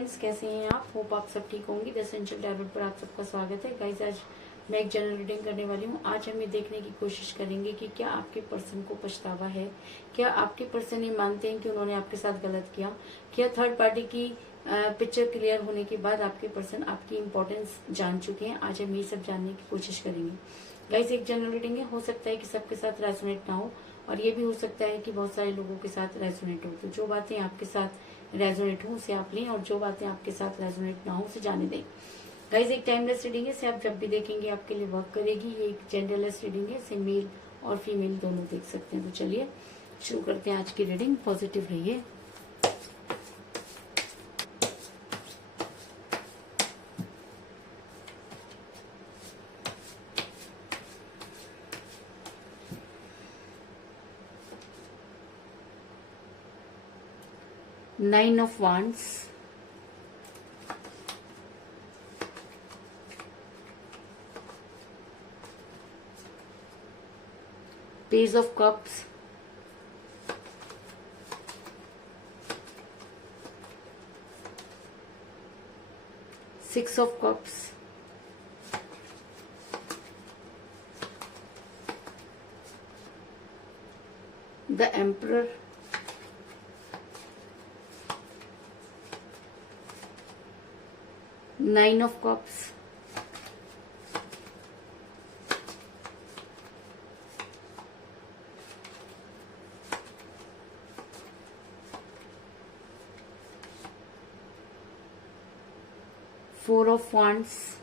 Friends, कैसे हैं आप? होप आप सब ठीक होंगे। द एसेंशियल टैरोट पर आप सबका स्वागत है। गाइस, आज मैं एक जनरल रीडिंग करने वाली हूँ। आज हम ये देखने की कोशिश करेंगे कि क्या आपके पर्सन को पछतावा है, क्या आपके पर्सन ये मानते हैं कि उन्होंने आपके साथ गलत किया, क्या थर्ड पार्टी की पिक्चर क्लियर होने के बाद आपके पर्सन आपकी इम्पोर्टेंस जान चुके हैं। आज हम ये सब जानने की कोशिश करेंगे। गाइस, एक जनरल रीडिंग है, हो सकता है कि सबके साथ रेजोनेट ना हो और ये भी हो सकता है कि बहुत सारे लोगों के साथ रेजोनेट हो। तो जो बातें आपके साथ रेजोनेट हो उसे आप लें और जो बातें आपके साथ रेजोनेट ना हो उसे जाने दें। गाइस, एक टाइमलेस रीडिंग है, इसे आप जब भी देखेंगे आपके लिए वर्क करेगी। ये एक जेंडरलेस रीडिंग है, इसे मेल और फीमेल दोनों देख सकते हैं। तो चलिए शुरू करते हैं आज की रीडिंग। पॉजिटिव रहिए। Nine of Wands, Page of Cups, Six of Cups, the Emperor, Nine of Cups, Four of Wands,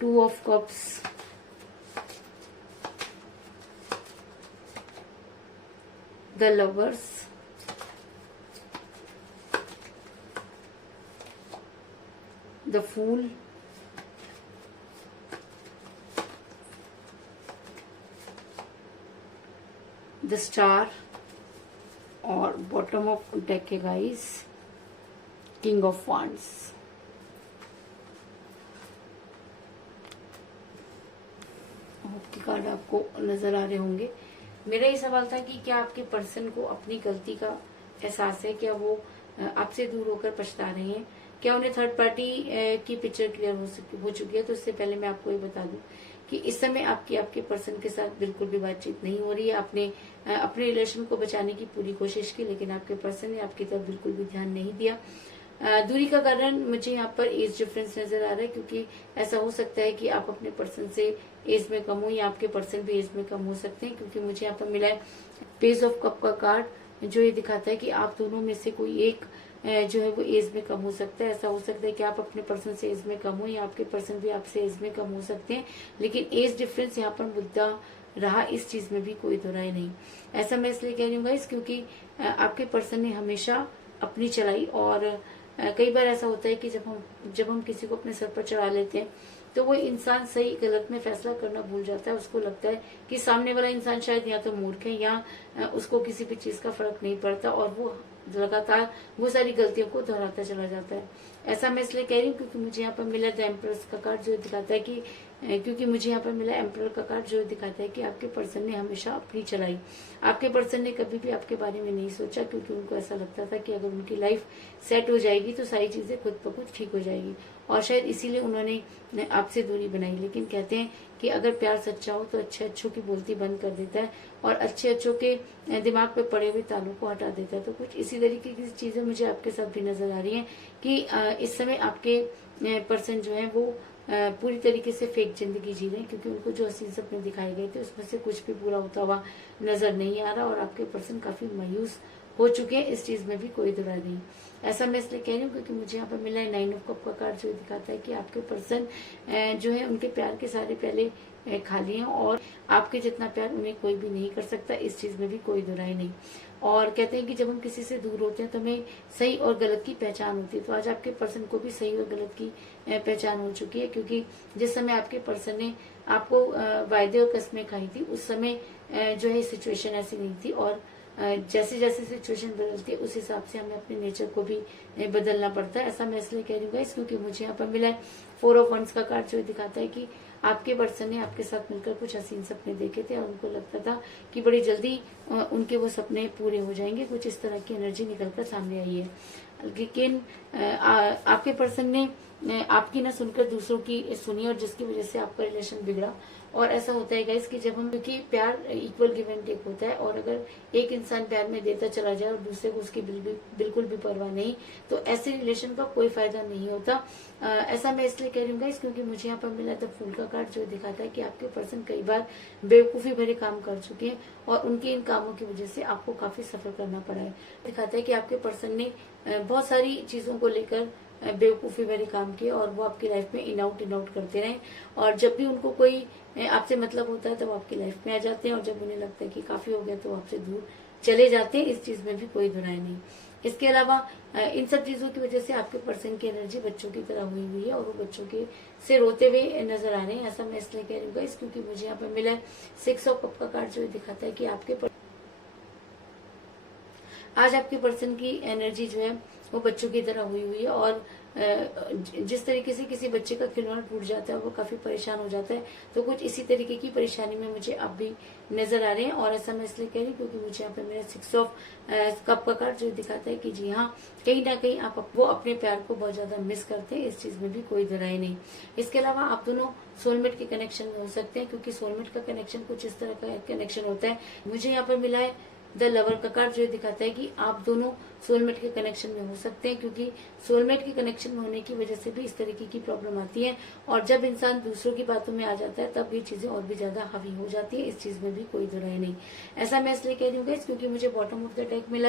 Two of Cups, the Lovers, the Fool, the Star और बॉटम ऑफ डेक है guys, king of wands. के card आपको नजर आ रहे होंगे। मेरा ये सवाल था कि क्या आपके पर्सन को अपनी गलती का एहसास है, क्या वो आपसे दूर होकर पछता रहे हैं, क्या उन्हें थर्ड पार्टी की पिक्चर क्लियर हो चुकी है। तो इससे पहले मैं आपको ये बता दूं कि इस समय आपके पर्सन के साथ बिल्कुल भी बातचीत नहीं हो रही है। आपने अपने रिलेशन को बचाने की पूरी कोशिश की, लेकिन आपके पर्सन ने आपकी तरफ बिल्कुल भी ध्यान नहीं दिया। दूरी का कारण मुझे यहाँ पर एज डिफरेंस नजर आ रहा है, क्योंकि ऐसा हो सकता है कि आप अपने पर्सन से एज में कम हो या आपके पर्सन भी एज में कम हो सकते हैं, क्योंकि मुझे यहाँ पर मिला है पेज ऑफ कप का कार्ड, जो ये दिखाता है कि आप दोनों में से कोई एक जो है वो एज में कम हो सकता है। ऐसा हो सकता है कि आप अपने पर्सन से एज में कम हो या आपके पर्सन भी आपसे एज में कम हो सकते हैं, लेकिन एज डिफरेंस यहाँ पर मुद्दा रहा, इस चीज में भी कोई दो राय नहीं। ऐसा मैं इसलिए कह रही हूँ गाइस, क्योंकि आपके पर्सन ने हमेशा अपनी चलाई, और कई बार ऐसा होता है कि जब हम किसी को अपने सर पर चढ़ा लेते हैं तो वो इंसान सही गलत में फैसला करना भूल जाता है। उसको लगता है कि सामने वाला इंसान शायद या तो मूर्ख है या उसको किसी भी चीज का फर्क नहीं पड़ता, और वो लगातार वो सारी गलतियों को दोहराता चला जाता है। ऐसा मैं इसलिए कह रही हूँ क्योंकि मुझे यहाँ पर मिला द एम्परर्स का कार्ड, जो दिखाता है कि क्योंकि मुझे यहाँ पर मिला एम्परर का कार्ड, जो दिखाता है कि आपके पर्सन ने हमेशा अपनी चलाई। आपके पर्सन ने कभी भी आपके बारे में नहीं सोचा, क्योंकि उनको ऐसा लगता था कि अगर उनकी लाइफ सेट हो जाएगी तो सारी चीजें खुद ब खुद ठीक हो जाएगी, और शायद इसीलिए उन्होंने आपसे दूरी बनाई। लेकिन कहते हैं कि अगर प्यार सच्चा हो तो अच्छे अच्छों की बोलती बंद कर देता है और अच्छे अच्छों के दिमाग पे पड़े हुए तालों को हटा देता है। तो कुछ इसी तरीके की चीजें मुझे आपके साथ भी नजर आ रही हैं कि इस समय आपके पर्सन जो है वो पूरी तरीके से फेक जिंदगी जी रहे हैं, क्योंकि उनको जो हसीन सपने दिखाए गए थे उसमें से कुछ भी पूरा होता हुआ नजर नहीं आ रहा, और आपके पर्सन काफी मायूस हो चुके हैं। इस चीज में भी कोई दुराई नहीं। ऐसा मैं इसलिए कह रही हूँ क्योंकि मुझे यहाँ पर मिला है नाइन ऑफ कप का कार्ड, जो दिखाता है कि आपके पर्सन जो है उनके प्यार के सारे पहले खाली हैं, और आपके जितना प्यार उन्हें कोई भी नहीं कर सकता। इस चीज में भी कोई दुराई नहीं। और कहते हैं कि जब हम किसी से दूर होते हैं तो हमें सही और गलत की पहचान होती है। तो आज आपके पर्सन को भी सही और गलत की पहचान हो चुकी है, क्योंकि जिस समय आपके पर्सन ने आपको वायदे और कस्में खाई थी उस समय जो है सिचुएशन ऐसी नहीं थी, और जैसे जैसे सिचुएशन बदलती है उस हिसाब से हमें अपने नेचर को भी बदलना पड़ता है। ऐसा मैं इसलिए कह रही हूँ गाइस, क्योंकि मुझे यहाँ पर मिला है 4 ऑफ वंस का कार्ड, जो दिखाता है कि आपके पर्सन ने आपके साथ मिलकर कुछ हसीन सपने देखे थे और उनको लगता था कि बड़ी जल्दी उनके वो सपने पूरे हो जाएंगे। कुछ इस तरह की एनर्जी निकलकर सामने आई है। लेकिन आपके पर्सन ने आपकी ना सुनकर दूसरों की सुनी, और जिसकी वजह से आपका रिलेशन बिगड़ा। और ऐसा होता है गाइस कि जब हम, क्योंकि प्यार इक्वल गिव एंड टेक होता है, और अगर एक इंसान प्यार में देता चला जाए और दूसरे को उसकी बिल्कुल भी परवाह नहीं, तो ऐसे रिलेशन का कोई फायदा नहीं होता। ऐसा मैं इसलिए कह रही हूँ गाइस, क्योंकि मुझे यहाँ पर मिला था फूल का कार्ड, जो दिखाता है कि आपके पर्सन कई बार बेवकूफी भरे काम कर चुके हैं और उनके इन कामों की वजह से आपको काफी सफर करना पड़ा है। दिखाता है कि आपके पर्सन ने बहुत सारी चीजों को लेकर बेवकूफी भरे काम किए और वो आपकी लाइफ में इन आउट करते रहे, और जब भी उनको कोई आपसे मतलब होता है तो वो आपकी लाइफ में आ जाते हैं, और जब उन्हें लगता है कि काफी हो गया तो आपसे दूर चले जाते हैं। इस चीज में भी कोई दुराई नहीं। इसके अलावा इन सब चीजों की वजह से आपके पर्सन की एनर्जी बच्चों की तरह हुई हुई है और वो बच्चों के से रोते हुए नजर आ रहे हैं। ऐसा मैं इसलिए कह रही हूँ गाइस, क्योंकि मुझे यहाँ पर मिला है 6 ऑफ कप का कार्ड, जो दिखाता है कि आज आपके पर्सन की एनर्जी जो है वो बच्चों की तरह हुई हुई है, और जिस तरीके से किसी बच्चे का खिलौना टूट जाता है और वो काफी परेशान हो जाता है, तो कुछ इसी तरीके की परेशानी में मुझे अब भी नजर आ रहे हैं। और ऐसा मैं इसलिए कह रही हूँ क्योंकि मुझे यहाँ पे मेरा 6 ऑफ कप का कार्ड जो दिखाता है कि जी हाँ, कहीं ना कहीं वो अपने प्यार को बहुत ज्यादा मिस करते हैं। इस चीज में भी कोई दुराई नहीं। इसके अलावा आप दोनों सोलमेट के कनेक्शन में हो सकते हैं, क्योंकि सोलमेट का कनेक्शन कुछ इस तरह का कनेक्शन होता है। मुझे यहाँ पर मिला है द लवर का कार्ड, जो दिखाता है कि आप दोनों सोलमेट के कनेक्शन में हो सकते हैं, क्योंकि सोलमेट के कनेक्शन में होने की वजह से भी इस तरीके की प्रॉब्लम आती है, और जब इंसान दूसरों की बातों में आ जाता है तब ये चीजें और भी ज्यादा हावी हो जाती है। इस चीज में भी कोई दुराई नहीं। ऐसा मैं इसलिए कह रही हूँ क्योंकि मुझे बॉटम ऑफ द डेक मिला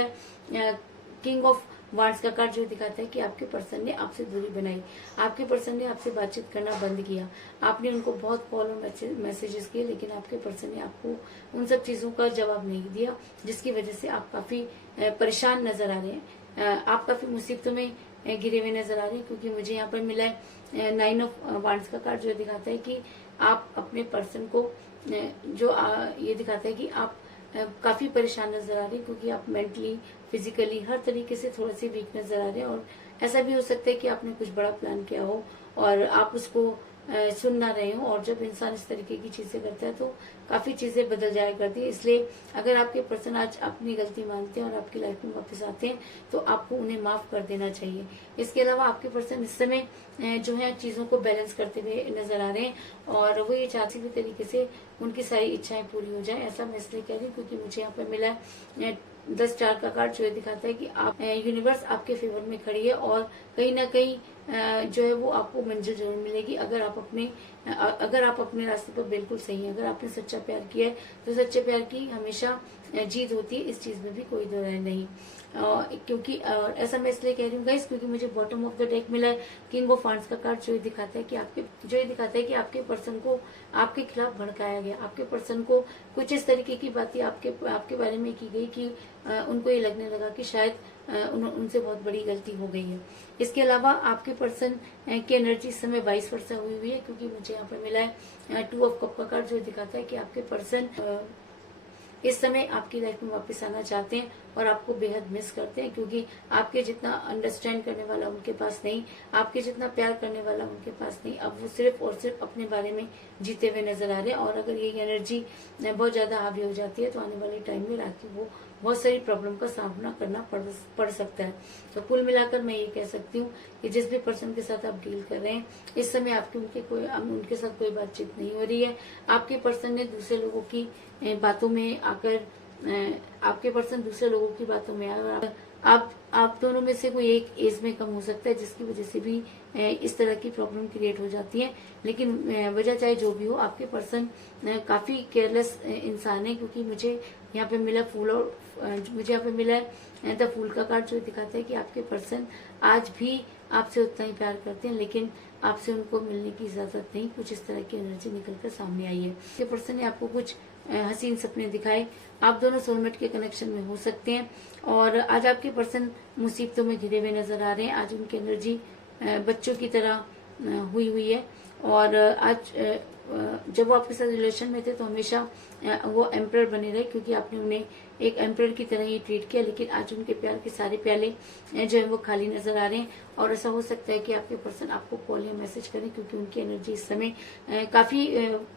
है किंग ऑफ वांड्स का कार्ड, जो दिखाता है कि आपके पर्सन ने आपसे दूरी बनाई, आपके पर्सन ने आपसे बातचीत करना बंद किया, आपने उनको बहुत कॉल और मैसेजेस किए, लेकिन आपके पर्सन ने आपको उन सब चीजों का जवाब नहीं दिया, जिसकी वजह से आप काफी परेशान नजर आ रहे हैं। आप काफी मुसीबतों में घिरे हुए नजर आ रहे हैं, क्योंकि मुझे यहाँ पर मिला है 9 ऑफ वांड्स का कार्ड, जो दिखाता है कि आप अपने पर्सन को ये दिखाता है कि आप काफी परेशान नजर आ रहे हैं, क्योंकि आप मेंटली फिजिकली हर तरीके से थोड़ा सी वीक नजर आ रहे हैं। और ऐसा भी हो सकता है कि आपने कुछ बड़ा प्लान किया हो और आप उसको सुन ना रहे हो, और जब इंसान इस तरीके की चीजें करता है तो काफी चीजें बदल जाया करती है। इसलिए अगर आपके पर्सन आज अपनी गलती मानते हैं और आपकी लाइफ में वापस आते हैं तो आपको उन्हें माफ कर देना चाहिए। इसके अलावा आपके पर्सन इस समय जो है चीजों को बैलेंस करते हुए नजर आ रहे हैं, और वो ये चाहती भी तरीके से उनकी सारी इच्छाएं पूरी हो जाए। ऐसा मैं इसलिए कह रही हूँ क्योंकि मुझे यहाँ पर मिला है 10 स्टार का कार्ड, जो दिखाता है कि आप यूनिवर्स आपके फेवर में खड़ी है, और कहीं ना कहीं जो है वो आपको मंजिल जरूर मिलेगी अगर आप अपने रास्ते पर बिल्कुल सही है। अगर आपने सच्चा प्यार किया है तो सच्चे प्यार की हमेशा जीत होती है। इस चीज में भी कोई दो राय नहीं। क्योंकि ऐसा मैं इसलिए कह रही हूँ गाइस, क्योंकि मुझे बॉटम ऑफ द डेक मिला है किंग ऑफ वांड्स का कार्ड, जो दिखाता है कि आपके पर्सन को आपके खिलाफ भड़काया गया, आपके पर्सन को कुछ इस तरीके की बातें आपके बारे में की गई कि उनको ये लगने लगा कि शायद उनसे बहुत बड़ी गलती हो गई है। इसके अलावा आपके पर्सन की एनर्जी इस समय 22% हुई हुई है, क्योंकि मुझे यहाँ पर मिला है 2 ऑफ कप का कार्ड, जो दिखाता है कि आपके पर्सन इस समय आपकी लाइफ में वापस आना चाहते हैं और आपको बेहद मिस करते हैं, क्योंकि आपके जितना अंडरस्टैंड करने वाला उनके पास नहीं, आपके जितना प्यार करने वाला उनके पास नहीं। अब वो सिर्फ और सिर्फ अपने बारे में जीते हुए नजर आ रहे हैं, और अगर ये एनर्जी बहुत ज्यादा हावी हो जाती है तो आने वाले टाइम में राखी वो बहुत सारी प्रॉब्लम का सामना करना पड़ सकता है। तो कुल मिलाकर मैं ये कह सकती हूँ कि जिस भी पर्सन के साथ आप डील कर रहे हैं इस समय आपकी उनके साथ कोई बातचीत नहीं हो रही है। आपके पर्सन ने दूसरे लोगों की बातों में आकर आपके पर्सन दूसरे लोगों की बातों में आकर आप दोनों में से कोई एक एज में कम हो सकता है, जिसकी वजह से भी इस तरह की प्रॉब्लम क्रिएट हो जाती है। लेकिन वजह चाहे जो भी हो, आपके पर्सन काफी केयरलेस इंसान है, क्योंकि मुझे यहाँ पे मिला मुझे यहाँ पे मिला है द फूल का कार्ड, जो दिखाता है कि आपके पर्सन आज भी आपसे उतना ही प्यार करते हैं, लेकिन आपसे उनको मिलने की इजाजत नहीं। कुछ इस तरह की एनर्जी निकलकर सामने आई है। आपके पर्सन ने आपको कुछ हसीन सपने दिखाए। आप दोनों सोलमेट के कनेक्शन में हो सकते हैं, और आज आपके पर्सन मुसीबतों में घिरे हुए नजर आ रहे हैं। आज उनकी एनर्जी बच्चों की तरह हुई है, और आज जब वो आपके साथ रिलेशन में थे तो हमेशा वो एम्परर बने रहे, क्योंकि आपने उन्हें एक एम्परर की तरह ही ट्रीट किया। लेकिन आज उनके प्यार के सारे प्याले जो है वो खाली नजर आ रहे हैं। और ऐसा हो सकता है कि आपके पर्सन आपको कॉल या मैसेज करें, क्योंकि उनकी एनर्जी इस समय काफी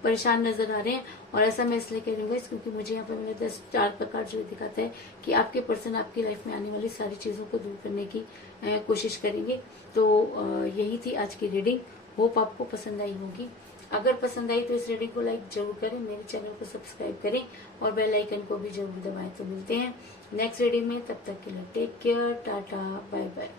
परेशान नजर आ रहे हैं। और ऐसा मैं इसलिए कह रही हूँ क्योंकि मुझे यहाँ पर मेरे 10 स्टार का कार्ड जो दिखाता है कि आपके पर्सन आपकी लाइफ में आने वाली सारी चीजों को दूर करने की कोशिश करेंगे। तो यही थी आज की रीडिंग। होप आपको पसंद आई होगी। अगर पसंद आई तो इस रीडिंग को लाइक जरूर करें, मेरे चैनल को सब्सक्राइब करें और बेल आइकन को भी जरूर दबाएं। तो मिलते हैं नेक्स्ट रीडिंग में, तब तक के लिए take care, tata, bye bye.